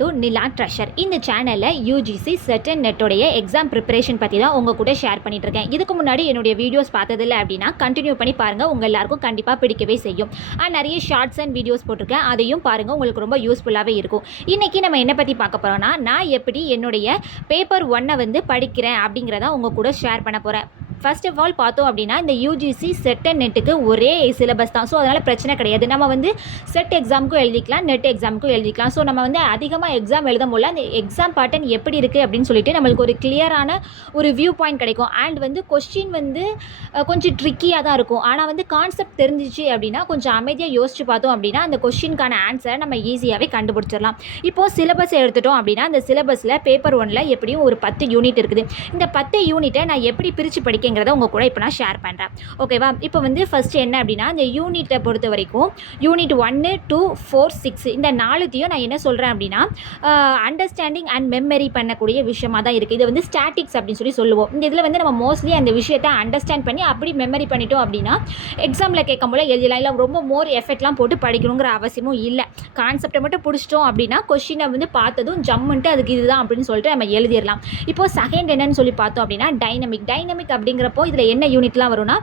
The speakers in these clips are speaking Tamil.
To Nila treasure. இந்த சேனலில் யூஜிசி செட் அண்ட் நெட்டோடைய எக்ஸாம் ப்ரிப்பரேஷன் பற்றி தான் உங்கள் கூட ஷேர் பண்ணிகிட்ருக்கேன். இதுக்கு முன்னாடி என்னுடைய வீடியோஸ் பார்த்ததில்லை அப்படின்னா கண்டினியூ பண்ணி பாருங்கள், உங்கள் எல்லாருக்கும் கண்டிப்பாக பிடிக்கவே செய்யும். நிறைய ஷார்ட்ஸ் அண்ட் வீடியோஸ் போட்டிருக்கேன், அதையும் பாருங்கள், உங்களுக்கு ரொம்ப யூஸ்ஃபுல்லாகவே இருக்கும். இன்றைக்கி நம்ம என்ன பற்றி பார்க்க போகிறோன்னா, நான் எப்படி என்னுடைய பேப்பர் 1 வந்து படிக்கிறேன் அப்படிங்கிறத உங்கள் கூட ஷேர் பண்ண போகிறேன். ஃபர்ஸ்ட் ஆஃப் ஆல் பார்த்தோம் அப்படின்னா, இந்த யூஜிசி செட் அண்ட் நெட்டுக்கு ஒரே சிலபஸ் தான். ஸோ அதனால் பிரச்சனை கிடையாது. நம்ம வந்து செட் எக்ஸாமுக்கும் எழுதிக்கலாம், நெட் எக்ஸாமுக்கும் எழுதிக்கலாம். ஸோ நம்ம வந்து அதிகமாக எக்ஸாம் எழுதும் போல அந்த எக்ஸாம் பேட்டர்ன் எப்படி இருக்குது அப்படின்னு சொல்லிட்டு நம்மளுக்கு ஒரு கிளியரான ஒரு வியூ பாயிண்ட் கிடைக்கும். அண்ட் வந்து கொஸ்டின் வந்து கொஞ்சம் ட்ரிக்கியாக தான் இருக்கும். ஆனால் வந்து கான்செப்ட் தெரிஞ்சிச்சு அப்படின்னா கொஞ்சம் அமைதியாக யோசிச்சு பார்த்தோம் அப்படின்னா அந்த கொஸ்டினுக்கான ஆன்சரை நம்ம ஈஸியாகவே கண்டுபிடிச்சிடலாம். இப்போது சிலபஸ் எடுத்துட்டோம் அப்படின்னா அந்த சிலபஸில் பேப்பர் 1ல் எப்படியும் ஒரு 10 யூனிட் இருக்குது. இந்த 10 யூனிட்டை நான் எப்படி பிரித்து படிக்க உங்க கூட இப்போ நான் ஷேர் பண்ணுறேன். ஓகேவா? இப்போ வந்து ஃபர்ஸ்ட் என்ன அப்படின்னா, இந்த யூனிட்டை பொறுத்த வரைக்கும் யூனிட் 1, 2, 4, 6 இந்த 4த்தையும் நான் என்ன சொல்கிறேன் அப்படின்னா அண்டர்ஸ்டாண்டிங் அண்ட் மெமரி பண்ணக்கூடிய விஷயமாக தான் இருக்குது. இது வந்து ஸ்டாட்டிக்ஸ் அப்படின்னு சொல்லி சொல்லுவோம். இந்த இதில் வந்து நம்ம மோஸ்ட்லி அந்த விஷயத்தை அண்டர்ஸ்டாண்ட் பண்ணி அப்படி மெமரி பண்ணிட்டோம் அப்படின்னா எக்ஸாமில் கேட்கும் போல எழுதலாம். இல்லை ரொம்ப மோர் எஃபெக்ட்லாம் போட்டு படிக்கணுங்கிற அவசியமும் இல்லை. கான்செப்டை மட்டும் பிடிச்சிட்டோம் அப்படின்னா கொஸ்டினை வந்து பார்த்ததும் ஜம்முன்ட்டு அதுக்கு இதுதான் அப்படின்னு சொல்லிட்டு நம்ம எழுதிடலாம். இப்போது செகண்ட் என்னன்னு சொல்லி பார்த்தோம் அப்படின்னா டைனமிக் அப்படிங்கிறப்போ இதில் என்ன யூனிட்லாம் வரும்னா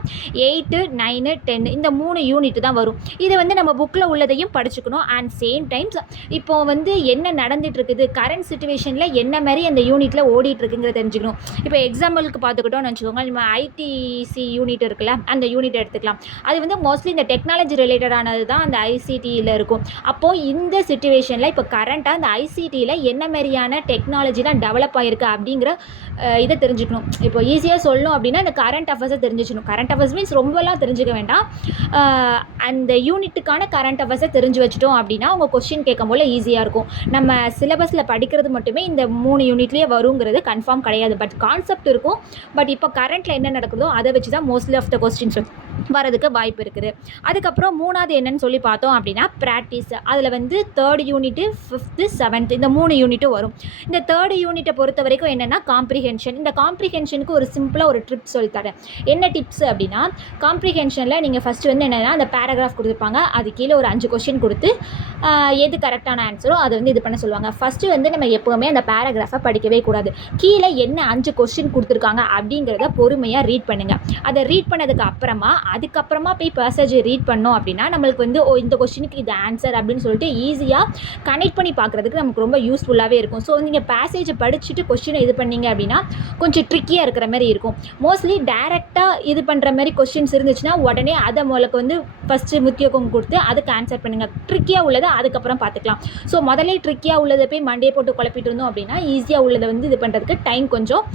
8, 9, 10 இந்த 3 யூனிட் தான் வரும். இதை வந்து நம்ம புக்கில் உள்ளதையும் படிச்சுக்கணும். அண்ட் சேம் டைம்ஸ் இப்போ வந்து என்ன நடந்துட்டு இருக்குது, கரண்ட் சுச்சுவேஷனில் என்ன மாதிரி அந்த யூனிட்டில் ஓடிட்டு இருக்குங்கிறத தெரிஞ்சுக்கணும். இப்போ எக்ஸாம்பிளுக்கு பார்த்துக்கிட்டோம்னு வச்சுக்கோங்க, நம்ம ஐடிசி யூனிட் இருக்குல்ல, அந்த யூனிட் எடுத்துக்கலாம். அது வந்து மோஸ்ட்லி இந்த டெக்னாலஜி ரிலேட்டடானது தான் அந்த ஐசிடியில் இருக்கும். அப்போது இந்த சுச்சுவேஷனில் இப்போ கரண்ட்டாக அந்த ஐசிடியில் என்ன மாதிரியான டெக்னாலஜிலாம் டெவலப் ஆகிருக்கு அப்படிங்கிற இதை தெரிஞ்சுக்கணும். இப்போ ஈஸியாக சொல்லணும் அப்படின்னா இந்த கரண்ட் அஃபேர்ஸை தெரிஞ்சுக்கணும். கரண்ட் அஃபேர்ஸ் மீன்ஸ் ரொம்பலாம் தெரிஞ்சுக்க வேண்டாம். அந்த யூனிட்டுக்கான கரண்ட் அஃபேர்ஸை தெரிஞ்சு வச்சுட்டோம் அப்படின்னா உங்கள் கொஸ்டின் கேட்கும் போல் ஈஸியாக இருக்கும். நம்ம சிலபஸில் படிக்கிறது மட்டுமே இந்த 3 யூனிட்லேயே வருங்கிறது கன்ஃபார்ம் கிடையாது. பட் கான்செப்ட் இருக்கும். பட் இப்போ கரண்ட்டில் என்ன நடக்குதோ அதை வச்சு தான் மோஸ்ட்லி ஆஃப் த கொஸ்டின்ஸ் வரதுக்கு வாய்ப்பு இருக்குது. அதுக்கப்புறம் 3வது என்னன்னு சொல்லி பார்த்தோம் அப்படின்னா ப்ராக்டிஸ். அதில் வந்து 3rd யூனிட்டு, 5th, 7th இந்த 3 யூனிட்டும் வரும். இந்த 3rd யூனிட்டை பொறுத்த வரைக்கும் என்னென்னா காம்ப்ரிஹென்ஷன். இந்த காம்ப்ரிஹென்ஷனுக்கு ஒரு சிம்பிளாக ஒரு ட்ரிப் சொல்லித்தரேன். என்ன டிப்ஸ் அப்படின்னா, காம்ப்ரிஹென்ஷனில் நீங்கள் ஃபஸ்ட்டு வந்து என்னென்னா அந்த பேராகிராஃப் கொடுத்துருப்பாங்க, அது கீழே ஒரு 5 கொஸ்டின் கொடுத்து எது கரெக்டான ஆன்சரோ அதை வந்து இது பண்ண சொல்லுவாங்க. ஃபஸ்ட்டு வந்து நம்ம எப்போவுமே அந்த பேராகிராஃபை படிக்கவே கூடாது. கீழே என்ன 5 கொஸ்டின் கொடுத்துருக்காங்க அப்படிங்கிறத பொறுமையாக ரீட் பண்ணுங்கள். அதை ரீட் பண்ணதுக்கு அதுக்கப்புறமா போய் பேசேஜ் ரீட் பண்ணோம் அப்படின்னா நம்மளுக்கு வந்து இந்த கொஸ்டினுக்கு இது ஆன்சர் அப்படின்னு சொல்லிட்டு ஈஸியாக கனெக்ட் பண்ணி பார்க்குறதுக்கு நமக்கு ரொம்ப யூஸ்ஃபுல்லாகவே இருக்கும். ஸோ நீங்கள் பேசேஜை படிச்சுட்டு கொஸ்டினை இது பண்ணீங்க அப்படின்னா கொஞ்சம் ட்ரிக்கியாக இருக்கிற மாதிரி இருக்கும். மோஸ்ட்லி டைரெக்டாக இது பண்ணுற மாதிரி கொஸ்டின்ஸ் இருந்துச்சுன்னா உடனே அதை முதலுக்கு வந்து ஃபஸ்ட்டு முக்கியத்துவம் கொடுத்து அதுக்கு ஆன்சர் பண்ணுங்கள். ட்ரிக்கியாக உள்ளதை அதுக்கப்புறம் பார்த்துக்கலாம். ஸோ முதலே ட்ரிக்கியாக உள்ளதை போய் மண்டையை போட்டு குழப்பிட்டு இருந்தோம் அப்படின்னா ஈஸியாக உள்ளதை வந்து இது பண்ணுறதுக்கு டைம் கொஞ்சம்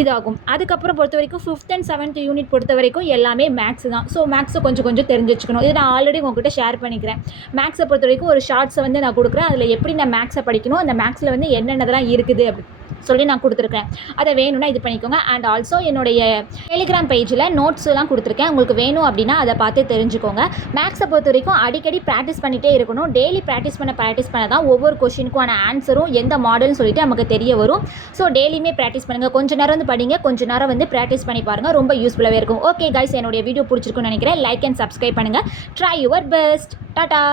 இதாகும். அதுக்கப்புறம் பொறுத்த வரைக்கும் 5th and 7th யூனிட் பொறுத்த வரைக்கும் எல்லாமே மேக்ஸ் தான். ஸோ மேக்ஸை கொஞ்சம் தெரிஞ்சு வச்சுக்கணும். இது நான் ஆல்ரெடி உங்கள்கிட்ட ஷேர் பண்ணிக்கிறேன். மேக்ஸை பொறுத்த வரைக்கும் ஒரு ஷார்ட்ஸை வந்து நான் கொடுக்குறேன். அதில் எப்படி நான் மேக்ஸை படிக்கணும், அந்த மேக்ஸில் வந்து என்னென்னதெல்லாம் இருக்குது அப்படி சொல்லி நான் கொடுத்துருக்கேன். அதை வேணும்னா இது பண்ணிக்கோங்க. அண்ட் ஆல்சோ என்னுடைய டெலிகிராம் பேஜில் நோட்ஸ்லாம் கொடுத்துருக்கேன். உங்களுக்கு வேணும் அப்படின்னா அதை பார்த்து தெரிஞ்சுக்கோங்க. மேக்ஸை பொறுத்த வரைக்கும் அடிக்கடி ப்ராக்டிஸ் பண்ணிகிட்டே இருக்கணும். டெய்லி ப்ராக்டிஸ் பண்ண தான் ஒவ்வொரு கொஸ்டினுக்கான ஆன்சரும் எந்த மாடல்னு சொல்லிட்டு நமக்கு தெரிய வரும். ஸோ டெய்லியுமே ப்ராக்டிஸ் பண்ணுங்கள். கொஞ்சம் நேரம் வந்து படிங்க, கொஞ்சம் நேரம் வந்து ப்ராக்டிஸ் பண்ணி பாருங்கள். ரொம்ப யூஸ்ஃபுல்லாகவே இருக்கும். ஓகே கைஸ், என்னுடைய வீடியோ பிடிச்சிருக்குன்னு நினைக்கிறேன். லைக் அண்ட் சப்ஸ்கிரைப் பண்ணுங்கள். Try your best. டாடா.